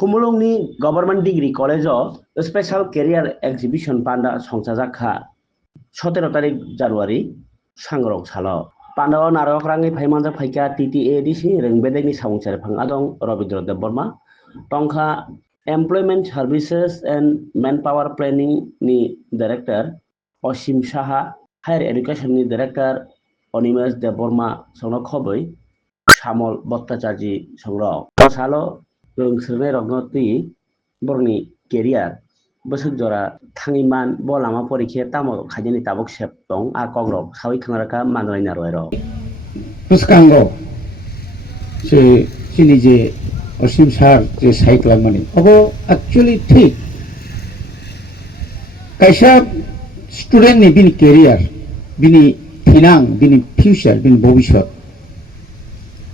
खुमुलुंगनि government degree कलेजाव special career exhibition panda संसाजाखा 17 तारिख जानुवारि सांग्रं सालो पान्डाव नारक रांनि फाइमानजा फाइका TTADC रोंबेदेनि साउंसार फांआ दं रबिन्द्र देब बर्मा टंखा employment services and manpower planning नि director Asim Saha higher education नि डायरेक्टर अनिमेश देब बर्मा संनो खबै सामल भट्टाचार्य संग्रह सालो रोंसोनाय रगनति बरनि केरियार बोसोर जरा थांगिमान बलामा परीक्षा तामो खाजनि ताबक सेप दं आ कग्रब सावै खांराका मानलायना रयरो पुस्कांगो से सिनि जे असीम सार जे साइक्ला माने अबो एक्चुअली ठीक कैसा स्टूडेंट नि बिनि केरियार बिनि थिनां बिनि फ्यूचर बिनि भविष्यत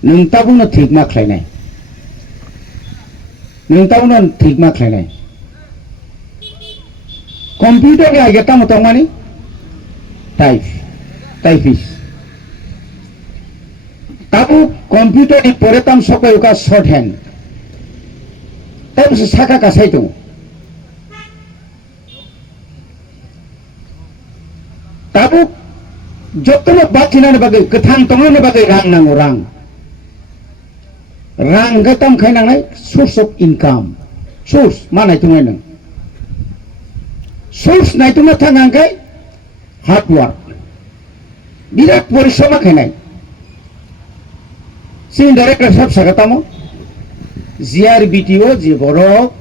नोंताबुनो ठीक मा खालायनाय नोंताबुनो ठीक मा खालायनाय कंप्यूटर के आगे तम तमानी टाइपिस्ट ताबु कंप्यूटर नि परे तम सकै का शॉर्ट हैंड तब से साका का साइतो ताबु जतनो बाथिनाने बागै गोथां तंगनो बागै रां नांगौ रां गतम खायनांनाय सोर्स ऑफ इनकम सोर्स मा नायथुंनाय नों सोर्स नायथुंना थांगांखाय हार्ड वर्क बिराद परिश्रम खायनाय सिन डायरेक्टर साहब सागातामो GRBTO जे बरक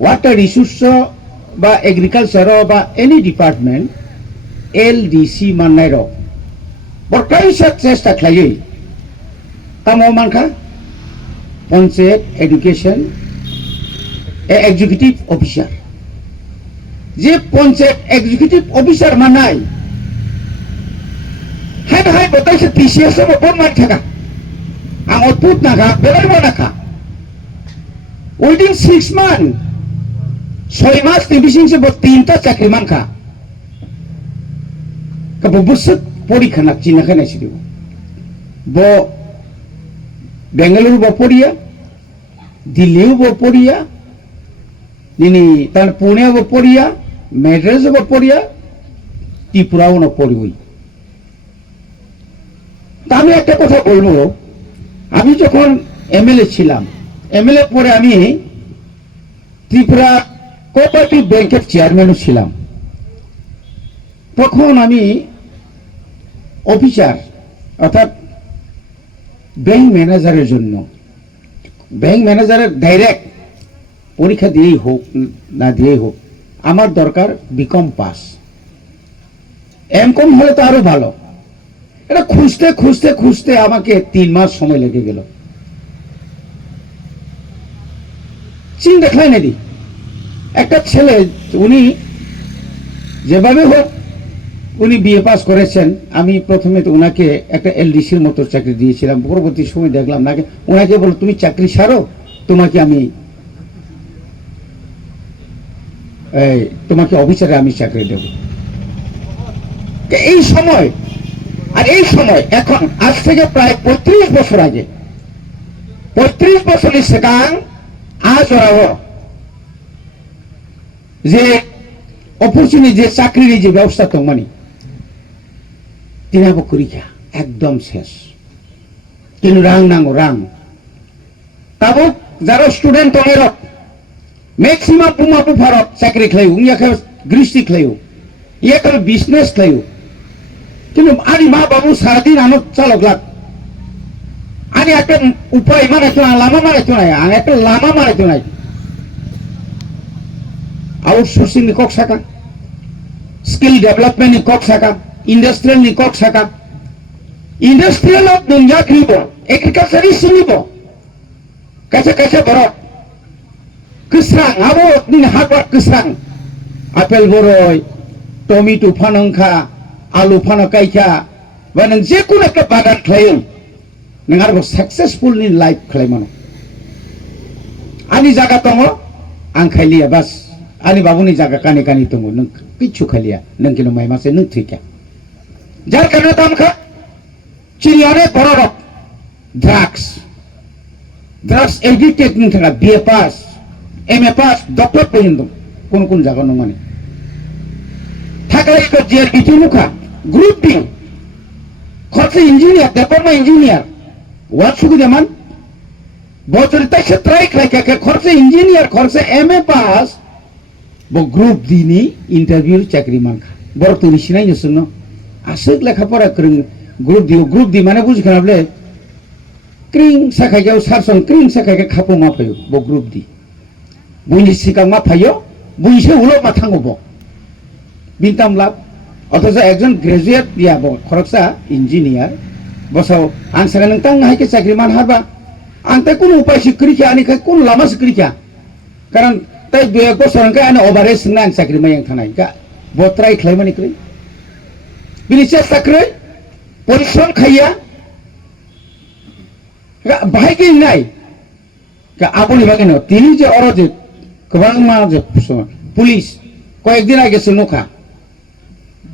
वाटर रिसोर्स बा एग्रीकल्चर बा एनी डिपार्टमेंट LDC माननाय र बरकाय चेष्टा खालायो तामो मानखा पंचायत एजुकेशन एग्जीक्यूटिव ऑफिसर जे पंचायत एग्जीक्यूटिव ऑफिसर माननाय हाय बताय से TCS में बोन मान थाका आं अद्भुत नाका बेलाय मानाका विदिन 6 months 6 मास टिभिसिं से बो 3टा चाकरी मानका कबो बुसुक परीक्षा नाचिना खानाय सिदो बो बेंगलुरु बो पड़िया दिल्ली बो पड़िया निनी तान पुणे बो पड़िया मैड्रास बो पड़िया त्रिपुरा न पड़िबई আমি একটা কথা বলবো আমি যখন এমএলএ ছিলাম এমএলএ পরে আমি ত্রিপুরা কোঅপারেটিভ ব্যাংকের চেয়ারম্যানও ছিলাম তখন আমি অফিসার অর্থাৎ ব্যাংক ম্যানেজারের জন্য ব্যাংক ম্যানেজারের ডাইরেক্ট পরীক্ষা দিয়েই হোক না দিয়েই হোক আমার দরকার বিকম পাস এমকম হলে তো আরো ভালো এটা খুঁজতে খুঁজতে খুঁজতে আমাকে 3 মাস সময় লেগে গেল চিন দেখাই নাকি একটা ছেলে উনি যেভাবে হোক উনি বিএ পাস করেছেন আমি প্রথমে তো উনাকে একটা এলডিসির মতো চাকরি দিয়েছিলাম পরবর্তী সময় দেখলাম নাকি উনাকে বলো তুমি চাকরি ছাড়ো তোমাকে আমি তোমাকে অফিসারে আমি চাকরি দেব এই সময় আর এই সময় এখন আজ থেকে প্রায় 35 বছর আগে 35 বছরের সেকাং আজ ওরা যে অপরচুনিটি যে চাকরির যে ব্যবস্থা তো মানে তিনাবো করিকা একদম শেষ কিন্তু রাং নাঙ্গো রাং তাবো যারা স্টুডেন্ট তমের ম্যাক্সিমাম পুমাপু ভারত চাকরি খাইও ইয়াকে গৃষ্টি খাইও ইয়াকে বিজনেস খাইও কিন্তু আনি মা বাবু সারাদিন আনক চালক লাগ আনি একটা উপায় মানে লামা মারে চোনাই আং একটা লামা মারে চোনাই আউটসোর্সিং নি কক সাকা স্কিল ডেভেলপমেন্ট নি কক সাকা ইন্ডাস্ট্রিয়াল নি কক সাকা ইন্ডাস্ট্রিয়াল অফ দুনিয়া কিব এগ্রিকালচার ইস নিব কাছে কাছে বড় কৃষ্ণাং আবো নিন হাগবার কৃষ্ণাং আপেল বড়ই টমেটো ফানংখা आलु फानो कायखा बा नों जेकुनु एक बागान खालायो नों आरो सक्सेसफुल नि लाइफ खालायमानो आंनि जागा दङ आं खालिया बास आंनि बाबुनि जागा कानि कानि दङ नों किछु खालिया नों किनु माइमासे नों थैखा जार कारणे दामखा चिरियाने बरफ ड्राग्स ড্রাগস এডিক্টেড नि थाखाय BA पास MA पास डक्टर पर्यन्त কোন জায়গা নং মানে থাকলে তো জেল বিটি মুখা গ্রুপ বি খরচ ইঞ্জিনিয়ার দেপমা ইঞ্জিনিয়ার ওয়াট সুগু দেমান বছর তাইছে ট্রাই খাইকে খরচ ইঞ্জিনিয়ার খরচ MA পাস ব গ্রুপ ডি নি ইন্টারভিউ চাকরি মানখা বড় তো নিশিনাই নসুন আসক লেখাপড়া করুন গ্রুপ ডি মানে বুঝ খানাবলে ক্রিং সাখাইয়াও সারসন ক্রিং সাখাইকে খাপো মাফাयो ব গ্রুপ ডি বুইনি সিকা মাফাयो বুইছে উলো মাথাঙ্গব বিনতাম লাভ অথচ একজন গ্রাজুয়েট দিয়াব খরচা ইঞ্জিনিয়ার বসাও আং সারা নोंतां हायके চাকরি মান হারবা আনতে কোন উপায় শিক্ষিকা আনিকা কোন লামা শিক্ষিকা কারণ তাই দুই এক বছর আগে আনে ওভারে সিংনা চাকরি মাইয়াं থানাय गा বত্রাই খাইমানি করি বিনি চেষ্টা করে পরিশ্রম খাইয়া বাহাইকে নাই আপনি বাকি না তিনি যে অরজে গোबां मा যে পুলিশ কয়েকদিন আগে নৌকা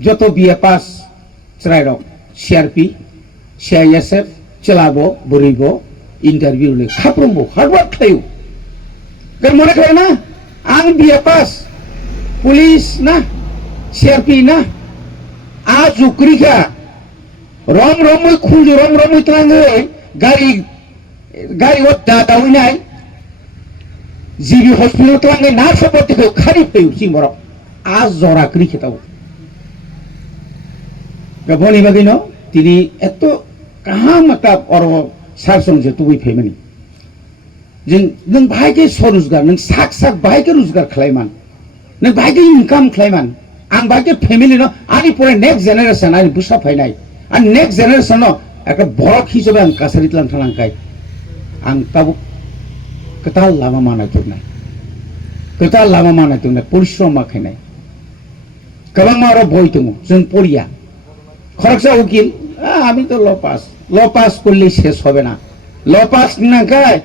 যত BA পাস চরাইরক CRP CISF চলাবো বরিব ইন্টারভিউ লে খাপ্রমবো হার্ডওয়ার্ক খাইও গার মনে করে না আং BA পাস পুলিশ না CRP না আজ উকরিকা রম রমই খুঁজ রম রমই তলাঙ্গে গাড়ি ও দাউই নাই জিবি হসপিটাল তলাঙ্গে না সপতি খারি পেউ সিমর আজ জরা করি খেতাও বনি বাগিনো তিনি এত কাহাম একটা অর সারসং যে তুই ফেমিনি जों नों बाहायके स्वरोजगार नों साक साक बाहायके रोजगार खालायमान नों बाहायके इनकाम खालायमान आं बाहायके फेमिलि न आंनि परे नेक्स्ट जेनारेशन आंनि बुसा फायनाय आं नेक्स्ट जेनारेशन একটা বড় হিসেবে आं कासारित लांथालांखाय आं ताबो खोथा लामा मानायथुनाय खोथा लामा मानायथुनाय परिश्रम माखायनाय गोबां आरो बय दङ जों पढ़िया खरचा उकिल আমি তো ল পাস করলেই শেষ হবে না ল পাস নাকায়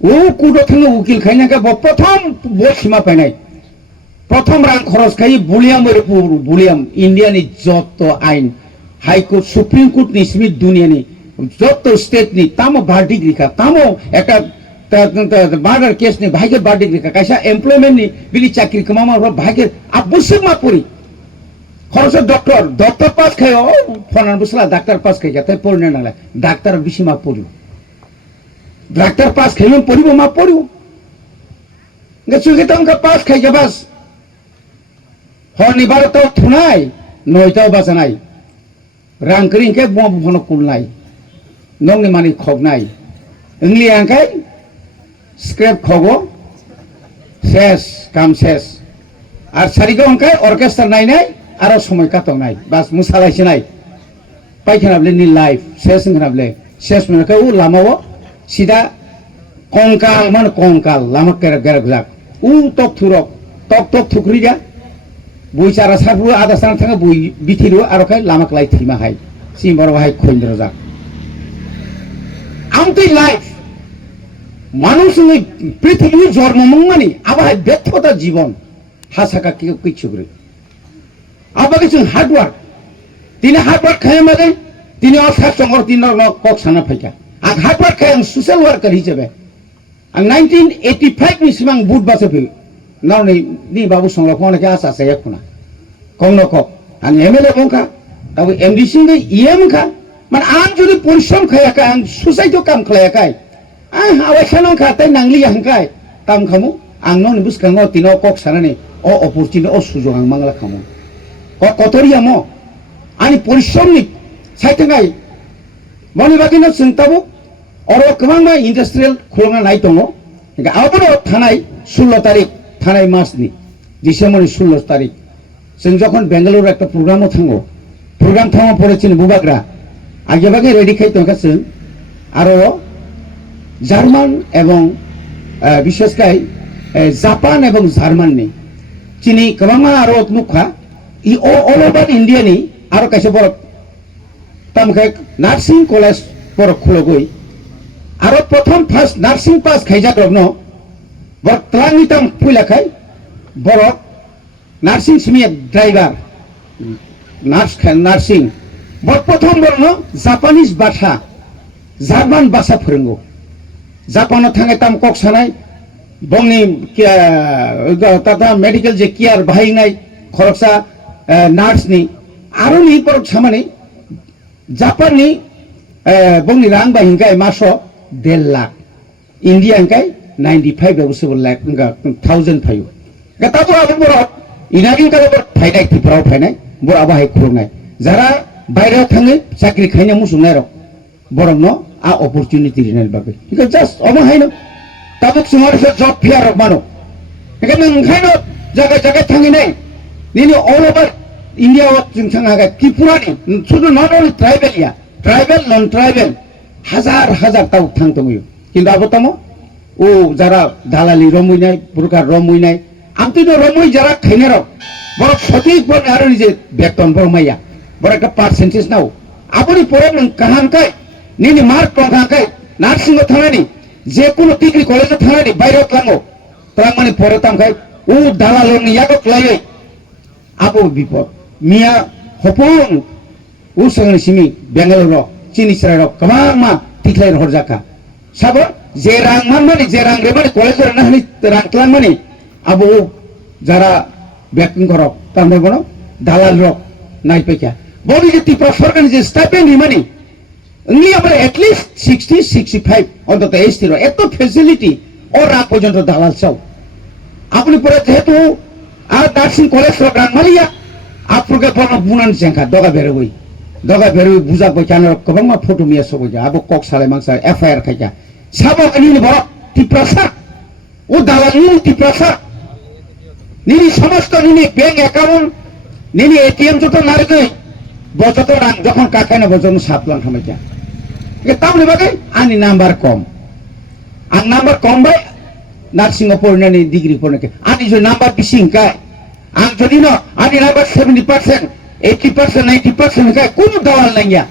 ও কুটো থাঙ্গে উকিল খাই নাকা প্রথম বই সীমা পাই নাই প্রথম রাং খরচ খাই বুলিয়াম ইন্ডিয়ানি যত আইন হাইকোর্ট সুপ্রিম কোর্ট নি স্মিথ দুনিয়ানি যত স্টেট নি তামো বার ডিগ্রি খা তামো একটা মার্ডার কেস নি ভাইকে বার ডিগ্রি খা কাইসা এমপ্লয়মেন্ট নি বিলি চাকরি কমামা ভাইকে আবশ্যক মা পড়ি খরচ ডক্টর পাস খাই ফনান বসলা ডাক্তার পাস খাই তাই পড়নে নালা ডাক্তার বেশি মা পড়ি ডাক্তার পাস খাইলাম পড়িব মা পড়িব গেছুকে তমকা পাস খাই যাবাস হরনি বারোটাও থুনাই নয়টাও বাজানাই রাং করিংকে বম ভন কুলনাই নংনি মানি খগনাই ইংলি আংকাই স্ক্রেপ খগো শেষ কাম শেষ আর সারিগো আংকাই অর্কেস্ট্রা নাইনাই আরো সময় কাটনাই বাস মুসালাইছে নাই পাইখানাবলে নি লাইফ শেষ হনাবলে শেষ মনে ও লামাও সিধা কঙ্কাল মানে কঙ্কাল লামা গেরগজাক উ টক থুকরি যা বই চারা সারবো আধা সানা থাকা বই বিথিরো আর খাই লামাক লাই থিমা হাই সিমর হাই খৈন্দ্র যাক আমতই লাইফ মানুষ পৃথিবীর জন্ম মানে আবার ব্যর্থতা জীবন হাসাকা কেউ কিছু করে আবার কিছু হার্ডওয়ার্ক তিনি হার্ডওয়ার্ক খাই মানে তিনি অসার সঙ্গর তিন কক সানা ফাইকা आं हार्डवर्क खाय आं सोशल वर्कर हिसाबै आं 1985 नि सिमां बुट बासे फै नावनि नि बाबु संग्राखौ आंखौ आसा साया खुना कौन क आं एमएलए बंखा दाबो एमडीसी नि ईएम खा मान आं जुदि परिश्रम खायाखै आं सोसाइटियाव काम खालायाखै आं आवायसानो खातै नांगलि हांखाय काम खामु आं ननि बुसखाङो तिनो कक सानानि अ अपरचुनिटि अ सुजग आं मांगला खामु कतरियामो आंनि परिश्रमनि साइथाङाय मनि बाकिनो जोंताबो अरो गोबां इन्डास्ट्रियेल खुलना नाय दङ आबो थानाय 16 तारिख थानाय मासनि डिसेम्बरनि 16 तारिख जों যখন बेंगालुरु একটা প্রোগ্রামও থাঙ্গো প্রোগ্রাম থামা পড়েছিল বুবাগ্রা আগেভাগে রেডি খাইতো কাছে আরো জার্মান এবং বিশেষ করে জাপান এবং জার্মানি চিনি গোबां আরো মুখা ই অল ওভার ইন্ডিয়ানি আরো কাছে বড় তামকে নার্সিং কলেজ বড় খুলগই आरो प्रथम फार्स्ट नार्सिंग पास खाइजाग्रबनो बर्तलांनि ताम फैलाखाय बर नार्सिंग सिमिया ड्राइभार नार्सिंग बर प्रथम बरनो जापानिज भाषा जार्मान भाषा फोरोंगो জাপাनाव थांनाय ताम कक सानाय बंनि ताता मेडिकेल जे केयार बाहायनाय खरसा नार्सनि आरो नि परक सामानि जापाननि बंनि रां बाहिंगाय मासो 1.5 लाख इंडिया इंकाय 95 लाख 1000 फायो गताबो आबो बरो इनागिन कालो फायनाय तिफराव फायनाय बरो आबाहाय खुरनाय जारा बायराव थाङो साख्रि खायनो मुसुनाय र बरंनो आ अपॉर्चुनिटी रिनाय बागै बिकज जस्ट अमाहायनो ताबुक सुमार से जॉब फेयर मानो बेखायनो ओंखायनो जागा जागा थांनाय निनि ऑल ओवर इंडिया जों थाङागा त्रिपुरानि सुदु नट ओनलि ट्राइबल या ट्राइबल नन ट्राइबल हाजार हाजार ताव थांतोयो किन्तु आबो तमो ओ जारा दालाली रमैनाय बुरका रमैनाय आमतिनो रमै जारा खायनाय र बर सঠিক बर आरो निजे बेतन बरमाया बर का पार्सेंटेज नाव आबोनि परे नों काहांकाय निनि मार्क पंखांकाय नार्सिंग थांनानि जे कोनो डिग्री कलेज थांनानि बायराव थांगो तांमानि परे तांखाय उ दालालनि यागो क्लायै आबो बिपद मिया हपन उ संगनि सिमी बेंगालुरु चिनिसराय कबांमा तिख्लाय हरजाका साबो जे रां माने जे रां रेबानि कलेज ना हनि रां क्लांमानि आबो जारा बेकिं करक तांबे बनो दालाल रक नायपेका बडि जे तिप्रा सरकारनि जे stipend Himani Only about at least 60-65 অন্তত এই স্থির এত ফেসিলিটি ওর রাত পর্যন্ত দালাল চাও আপনি পরে যেহেতু আর নার্সিং কলেজ রাং মালিয়া আপনাকে বড় বুনান জেঙ্কা দগা বেরোই বুঝা বই কেন কবাংমা ফটো মিয়া সবই যা আবো কক সালে মাংসা এফআইআর খাইকা সাবো নিনি বড় টিপ্রাসা ও দালাল নিনি টিপ্রাসা নিনি সমস্ত নিনি ব্যাংক অ্যাকাউন্ট নিনি এটিএম যত নারগৈ বজত রাং যখন কাকায় না বজন সাপলাং খামাইকা तामनि बागै आंनि नाम्बार कम आं नाम्बार कम बाय नार्सिंग फरायनानै डिग्री फरायनायखौ आंनि जो नाम्बार बेसि हिंखाय आं जुदि न आंनि नाम्बार 70% 80% 90% हिंखाय कुनु दालाल नांगिया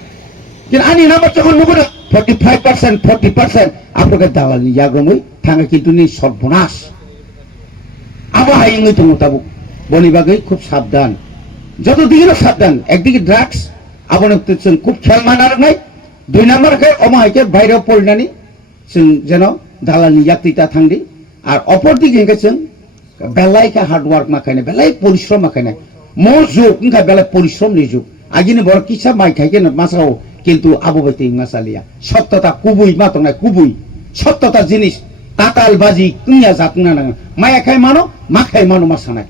किन्तु आंनि नाम्बार जखन नुबोदों 45% 40% आपलोके दालालनि याग्रमै थाङो किन्तु नि सर्बनाश आबहावायै दङ ताबुक बनि बागै खुब साबधान যত দিকে সাবধান একদিকে ড্রাগস আবনে जों খুব খেয়াল মানারनाय दुई नम्बर के अमाहायके बायराव पड़नानै जों जेन दालालनि याक्तिता थांदि आर अपर दिगे जों बेलायका हार्ड वर्क माखायनाय बेलाय परिश्रम माखायनाय म जुग इनका बेलाय परिश्रम नि जुग आगिनि बर किसा माइ खायके मासाव किन्तु आबो बायते मासालिया सत्यता कुबुइ मातंनाय कुबुइ सत्यता जिनिस ताताल बाजी कुनिया जातना नाङा माया खाय मानो माखाय मानो मासानाय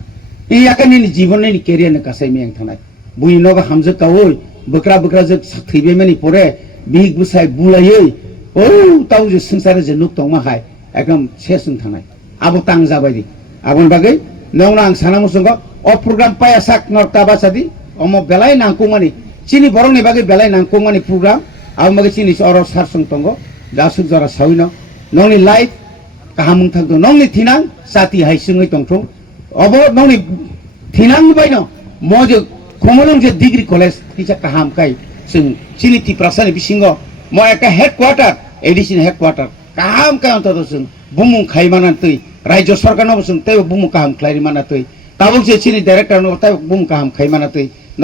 इयाकानि जीवननि केरियारनि कासाय में थानाय बुइ नगा हामजो कावै बकरा बकरा जो थैबे मानि परे बिग बुसाय बुलायै औ ताव जे संसार जे नुक दं माहाय एकदम सेसं थानाय आबो तां जाबायदि आबन बागै नौना आं सानामो संग अ प्रोग्राम पाया साक नरता बासादि अमो बेलाय नांको मानि चिनि बरंनि बागै बेलाय नांको मानि प्रोग्राम आबो बागै चिनि अर सारसं तंग दासु जरा साविनो नौनि लाइफ काहामुं थांदो नौनि थिनां जाति हायसुङै तंथं अबो नौनि थिनां बायनो मजे खमलং जे डिग्री कलेज किसा काहाम काय जों चिनि तिप्रासानि बिसिङाव म एका हेडक्वार्टार एडिसन हेडक्वार्टार काहाम काय अन्तत जों बुमुं खायमानानै राज्य सरकारनाव जों तै बुमुं काहाम खायमानानै ताबुक जे चिनि डाइरेक्टर नाव तै बुमुं काहाम खायमानानै